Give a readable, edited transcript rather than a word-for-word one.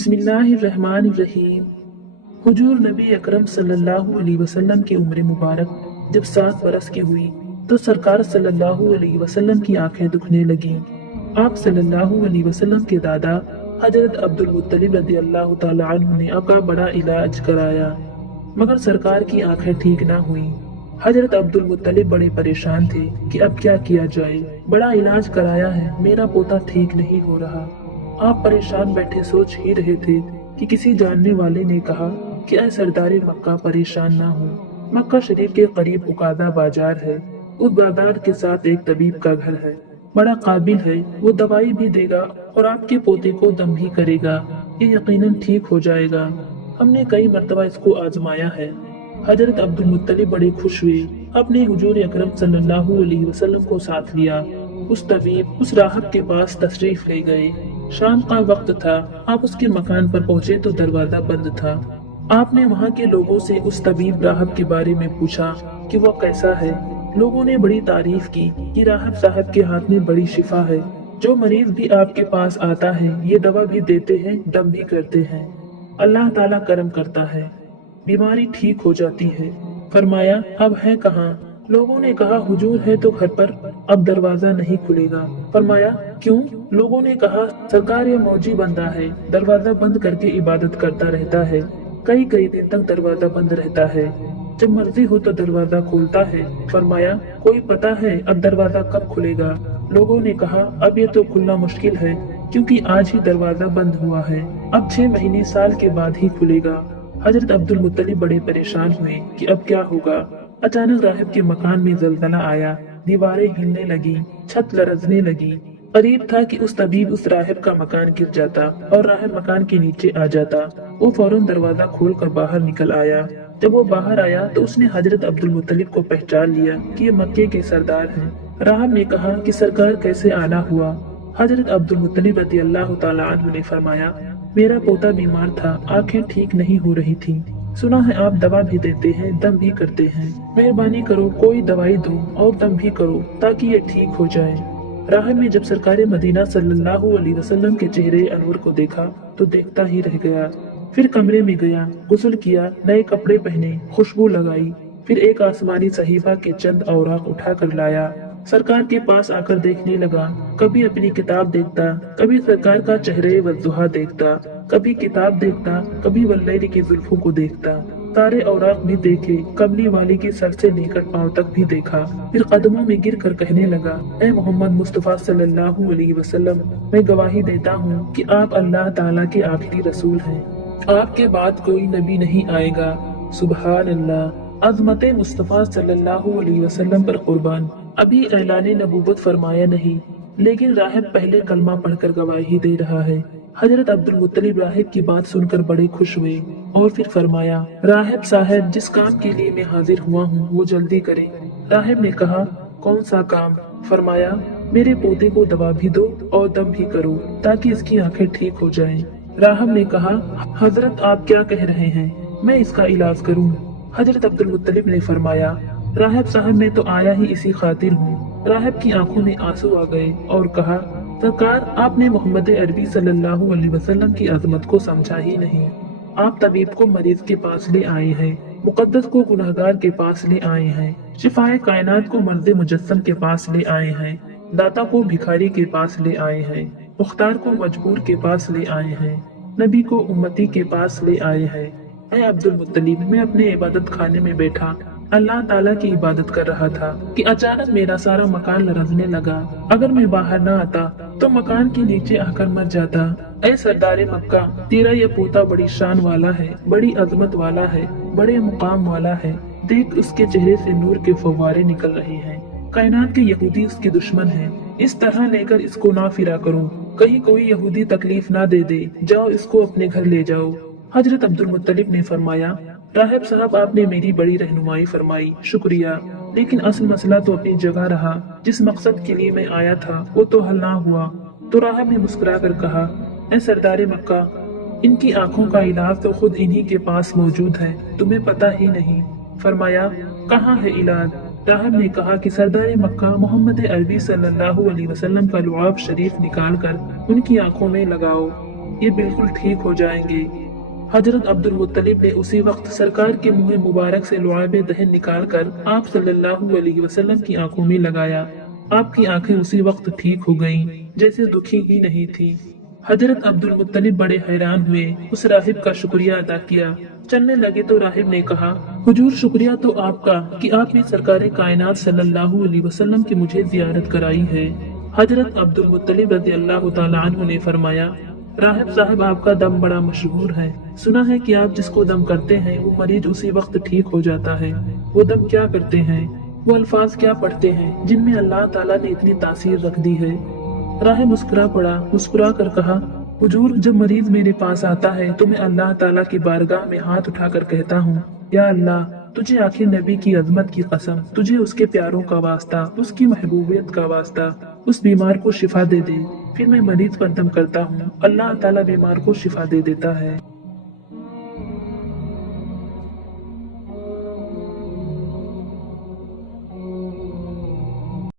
बिस्मिल्लाहिर्रहमानिर्रहीम। हुजूर नबी अकरम सल्लल्लाहु अलैहि वसल्लम की उम्र मुबारक जब 7 बरस की हुई तो सरकार सल्लल्लाहु अलैहि वसल्लम की आंखें दुखने लगीं। आप सल्लल्लाहु अलैहि वसल्लम के दादा हजरत अब्दुल मुत्तलिब रज़ी अल्लाह तआला अन्हु ने आपका बड़ा इलाज कराया, मगर सरकार की आंखें ठीक ना हुई। हजरत अब्दुल मुत्तलिब बड़े परेशान थे कि अब क्या किया जाए। बड़ा इलाज कराया है, मेरा पोता ठीक नहीं हो रहा। आप परेशान बैठे सोच ही रहे थे कि किसी जानने वाले ने कहा कि ऐ सरदार मक्का, परेशान ना हो। मक्का शरीफ के करीब उकादा बाजार है। उस बाजार के साथ एक तबीब का घर है। बड़ा काबिल है, वो दवाई भी देगा और आपके पोते को दम भी करेगा। ये यकीनन ठीक हो जाएगा। हमने कई मर्तबा इसको आजमाया है। हजरत अब्दुल मुत्तलिब बड़े खुश हुए। अपने हुजूर अकरम सल्लल्लाहु अलैहि वसल्लम को साथ लिया। उस तबीब, उस राहब के पास तशरीफ ले गए। शाम का वक्त था। आप उसके मकान पर पहुंचे तो दरवाजा बंद था। आपने वहां के लोगों से उस तबीब राहब के बारे में पूछा कि वह कैसा है। लोगों ने बड़ी तारीफ की कि राहब साहब के हाथ में बड़ी शिफा है। जो मरीज भी आपके पास आता है ये दवा भी देते हैं, दम भी करते हैं। अल्लाह ताला करम करता है, बीमारी ठीक हो जाती है। फरमाया, अब है कहाँ? लोगों ने कहा, हुजूर है तो घर पर, अब दरवाजा नहीं खुलेगा। फरमाया, क्यों? लोगों ने कहा, सरकार ये मौजी बंदा है, दरवाजा बंद करके इबादत करता रहता है। कई कई दिन तक दरवाजा बंद रहता है, जब मर्जी हो तो दरवाजा खोलता है। फरमाया, कोई पता है अब दरवाजा कब खुलेगा? लोगों ने कहा, अब ये तो खुलना मुश्किल है, क्योंकि आज ही दरवाजा बंद हुआ है। अब 6 महीने साल के बाद ही खुलेगा। हजरत अब्दुल मुत्तलिब बड़े परेशान हुए कि अब क्या होगा। अचानक राहिब के मकान में जलजला आया, दीवारें हिलने लगी, छत लरजने लगी। करीब था कि उस तबीब उस राहिब का मकान गिर जाता और राहिब मकान के नीचे आ जाता। वो फौरन दरवाजा खोलकर बाहर निकल आया। जब वो बाहर आया तो उसने हजरत अब्दुल मुत्तलिब को पहचान लिया कि ये मक्के के सरदार हैं। राहिब ने कहा कि सरकार कैसे आना हुआ? हजरत अब्दुल मुत्तलिब रज़ी अल्लाह तआला अन्हु ने फरमाया, मेरा पोता बीमार था, आंखें ठीक नहीं हो रही थी। सुना है आप दवा भी देते हैं, दम भी करते हैं। मेहरबानी करो, कोई दवाई दो और दम भी करो ताकि ये ठीक हो जाए। राहिब ने जब सरकार मदीना सल्लल्लाहु अलैहि वसल्लम के चेहरे अनवर को देखा तो देखता ही रह गया। फिर कमरे में गया, गुस्ल किया, नए कपड़े पहने, खुशबू लगाई। फिर एक आसमानी सहीफा के चंद औराक उठा कर लाया। सरकार के पास आकर देखने लगा। कभी अपनी किताब देखता, कभी सरकार का चेहरे वद्दुहा देखता, कभी किताब देखता, कभी वल्लैल की जुल्फों को देखता। सारे औराक भी देखे, कमली वाली के सर से लेकर पांव तक भी देखा। फिर कदमों में गिर कर कहने लगा, ऐ मोहम्मद मुस्तफा सल्लल्लाहु अलैहि वसल्लम, मैं गवाही देता हूँ कि आप अल्लाह ताला के आखिरी रसूल हैं। आपके बाद कोई नबी नहीं आएगा। सुभान अल्लाह। अज़मत मुस्तफा सल्लल्लाहु अलैहि वसल्लम पर कुर्बान। अभी ऐलाने नबूवत फरमाया नहीं, लेकिन राहिब पहले कलमा पढ़कर गवाही दे रहा है। हजरत अब्दुल मुत्तलिब राहिब की बात सुनकर बड़े खुश हुए और फिर फरमाया, राहिब साहब, जिस काम के लिए मैं हाजिर हुआ हूँ वो जल्दी करें। राहिब ने कहा, कौन सा काम? फरमाया, मेरे पोते को दवा भी दो और दम भी करो ताकि इसकी आंखें ठीक हो जाएं। राहिब ने कहा, हजरत आप क्या कह रहे हैं, मैं इसका इलाज करूँ? हजरत अब्दुल मुत्तलिब ने फरमाया, राहिब साहब, मैं तो आया ही इसी खातिर हूँ। राहिब की आंखों में आंसू आ गए और कहा, सरकार, आपने मोहम्मद अरबी सल्लल्लाहु अलैहि वसल्लम की अजमत को समझा ही नहीं। आप तबीब को मरीज के पास ले आए हैं, मुकद्दस को गुनहगार के पास ले आए हैं, शिफाए कायनात को मर्द मुजस्सम के पास ले आए हैं, दाता को भिखारी के पास ले आए हैं, मुख्तार को मजबूर के पास ले आए हैं, नबी को उम्मती के पास ले आए हैं। ऐ अब्दुल मुत्तलिब, मैं अपने इबादत खाने में बैठा अल्लाह ताला की इबादत कर रहा था कि अचानक मेरा सारा मकान लरजने लगा। अगर मैं बाहर न आता तो मकान के नीचे आकर मर जाता। ऐ सरदारे मक्का, तेरा ये पोता बड़ी शान वाला है, बड़ी अजमत वाला है, बड़े मुकाम वाला है। देख, उसके चेहरे से नूर के फव्वारे निकल रहे हैं। कायनात के यहूदी उसके दुश्मन हैं। इस तरह लेकर इसको ना फिरा करो, कहीं कोई यहूदी तकलीफ ना दे दे। जाओ, इसको अपने घर ले जाओ। हजरत अब्दुल मुत्तलिब ने फरमाया, राहिब साहब, आपने मेरी बड़ी रहनुमाई फरमाई, शुक्रिया, लेकिन असल मसला तो अपनी जगह रहा। जिस मकसद के लिए मैं आया था वो तो हल ना हुआ। तो राहिब ने मुस्कुरा कर कहा, ऐ सरदारे मक्का, इनकी आंखों का इलाज तो खुद इन्हीं के पास मौजूद है, तुम्हें पता ही नहीं। फरमाया, कहाँ है इलाज? राहिब ने कहा कि सरदारे मक्का, मोहम्मद अरबी सल्लल्लाहु अलैहि वसल्लम का लुआब शरीफ निकाल कर उनकी आंखों में लगाओ। ये बिल्कुल ठीक हो जाएंगे। हजरत अब्दुल मुत्तलिब ने उसी वक्त सरकार के मुंह मुबारक से लुआब दहन निकालकर आप सल्लल्लाहु अलैहि वसल्लम की आंखों में लगाया। आपकी आंखें उसी वक्त ठीक हो गईं, जैसे दुखी ही नहीं थी। हजरत अब्दुल मुत्तलिब बड़े हैरान हुए, उस राहिब का शुक्रिया अदा किया। चलने लगे तो राहिब ने कहा, हुजूर शुक्रिया तो आपका कि आपने सरकार कायनात सल्लल्लाहु अलैहि वसल्लम की मुझे जियारत कराई है। हजरत अब्दुल मुत्तलिब रज़ी अल्लाह तआला अन्हु ने फरमाया, राहिब साहब आपका दम बड़ा मशहूर है। सुना है कि आप जिसको दम करते हैं वो मरीज उसी वक्त ठीक हो जाता है। वो दम क्या करते हैं, वो अल्फाज क्या पढ़ते हैं जिनमें अल्लाह ताला ने इतनी तासीर रख दी है। राहिब मुस्कुरा पड़ा, मुस्कुरा कर कहा, हुजूर जब मरीज मेरे पास आता है तो मैं अल्लाह ताला की बारगाह में हाथ उठाकर कहता हूँ, या अल्लाह तुझे आखिर नबी की अजमत की कसम, तुझे उसके प्यारों का वास्ता, उसकी महबूबियत का वास्ता, उस बीमार को शिफा दे दे। फिर मैं मरीज पर दम करता हूँ, अल्लाह ताला बीमार को शिफा दे देता है।